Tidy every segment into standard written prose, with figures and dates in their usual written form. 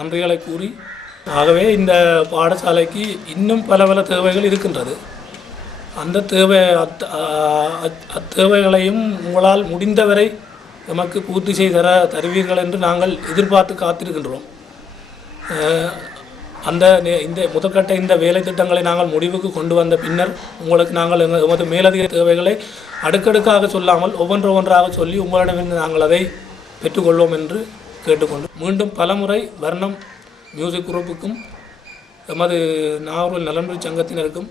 நன்றிகளை கூறி, ஆகவே இந்த பாடசாலைக்கு இன்னும் பல தேவைகள் இருக்கின்றது. அந்த அத்தேவைகளையும் உங்களால் முடிந்தவரை நமக்கு பூர்த்தி செய்து தருவீர்கள் என்று நாங்கள் எதிர்பார்த்து காத்திருக்கின்றோம். இந்த முதற்கட்ட இந்த வேலை திட்டங்களை நாங்கள் முடிவுக்கு கொண்டு வந்த பின்னர் உங்களுக்கு நாங்கள் எமது மேலதிக தேவைகளை அடுக்கடுக்காக சொல்லாமல் ஒவ்வொன்றாக சொல்லி உங்களிடமிருந்து நாங்கள் அதை பெற்றுக்கொள்வோம் என்று கேட்டுக்கொண்டு மீண்டும் பலமுறை வர்ணம் மியூசிக் குரூப்புக்கும் எமது நாகர்கோவில் நலன்புரி சங்கத்தினருக்கும்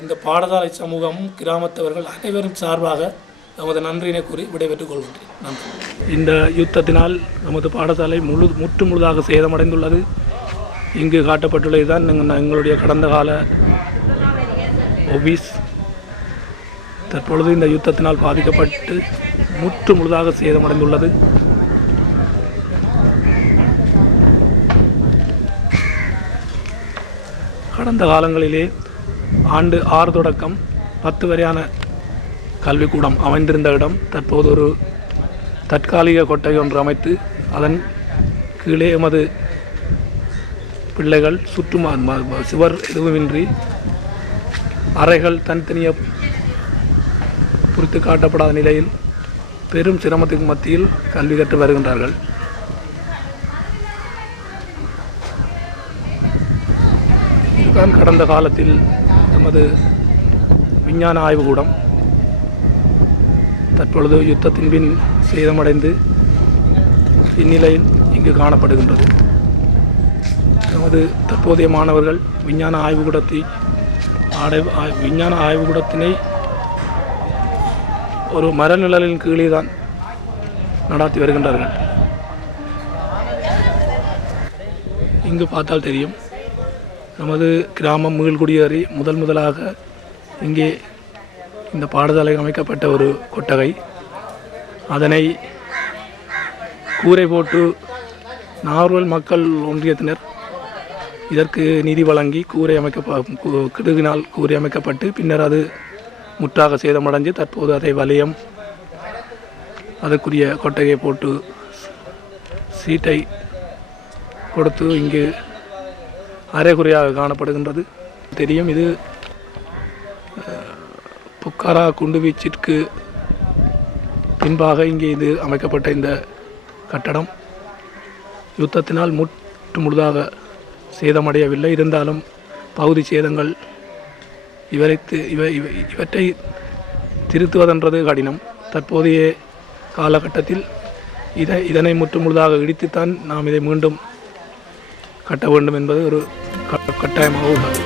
இந்த பாடசாலை சமூகமும் கிராமத்தவர்கள் அனைவரும் சார்பாக நமது நன்றியினை கூறி விடைபெற்றுக் கொள்கின்றேன். நன்றி. இந்த யுத்தத்தினால் நமது பாடசாலை முழுதாக சேதமடைந்துள்ளது. இங்கு காட்டப்பட்டுள்ளதுதான் எங்களுடைய கடந்த கால ஆபீஸ். தற்பொழுது இந்த யுத்தத்தினால் பாதிக்கப்பட்டு முழுதாக சேதமடைந்துள்ளது. கடந்த காலங்களிலே ஆண்டு 6 தொடக்கம் 10 வரையான கல்விக்கூடம் அமைந்திருந்த இடம் தற்போது ஒரு தற்காலிக கொட்டகை ஒன்று அமைத்து அதன் கீழே எமது பிள்ளைகள் சுவர் எதுவுமின்றி அறைகள் தனித்தனியாக குறித்து காட்டப்படாத நிலையில் பெரும் சிரமத்துக்கு மத்தியில் கல்வி கற்று வருகின்றார்கள். இதுதான் கடந்த காலத்தில் நமது விஞ்ஞான ஆய்வுக்கூடம் தற்பொழுது யுத்தத்தின் பின் சேதமடைந்து இந்நிலையில் இங்கு காணப்படுகின்றது. நமது தற்போதைய மாணவர்கள் விஞ்ஞான ஆய்வுக்கூடத்தினை ஒரு மரநிழலின் கீழே தான் நடாத்தி வருகின்றார்கள். இங்கு பார்த்தால் தெரியும், நமது கிராமம் மீள்குடியேறி முதலாக இங்கே இந்த பாடசாலை அமைக்கப்பட்ட ஒரு கொட்டகை. அதனை கூரை போட்டு நாகர்கோவில் மக்கள் ஒன்றியத்தினர் இதற்கு நிதி வழங்கி கிடுகினால் கூரை அமைக்கப்பட்டு பின்னர் அது முற்றாக சேதமடைஞ்சு தற்போது அதை வலயம் அதற்குரிய கொட்டகையை போட்டு சீட்டை கொடுத்து இங்கு அரைகுறையாக காணப்படுகின்றது. தெரியும், இது புக்காரா குண்டுவீச்சிற்கு பின்பாக இங்கே இது அமைக்கப்பட்ட இந்த கட்டடம் யுத்தத்தினால் முழுதாக சேதமடையவில்லை. இருந்தாலும் பகுதி சேதங்கள் இவற்றை திருத்துவதென்றது கடினம். தற்போதைய காலகட்டத்தில் இதனை முழுதாக இடித்துத்தான் நாம் இதை மீண்டும் கட்ட வேண்டும் என்பது ஒரு கட்டாயமாக உள்ளது.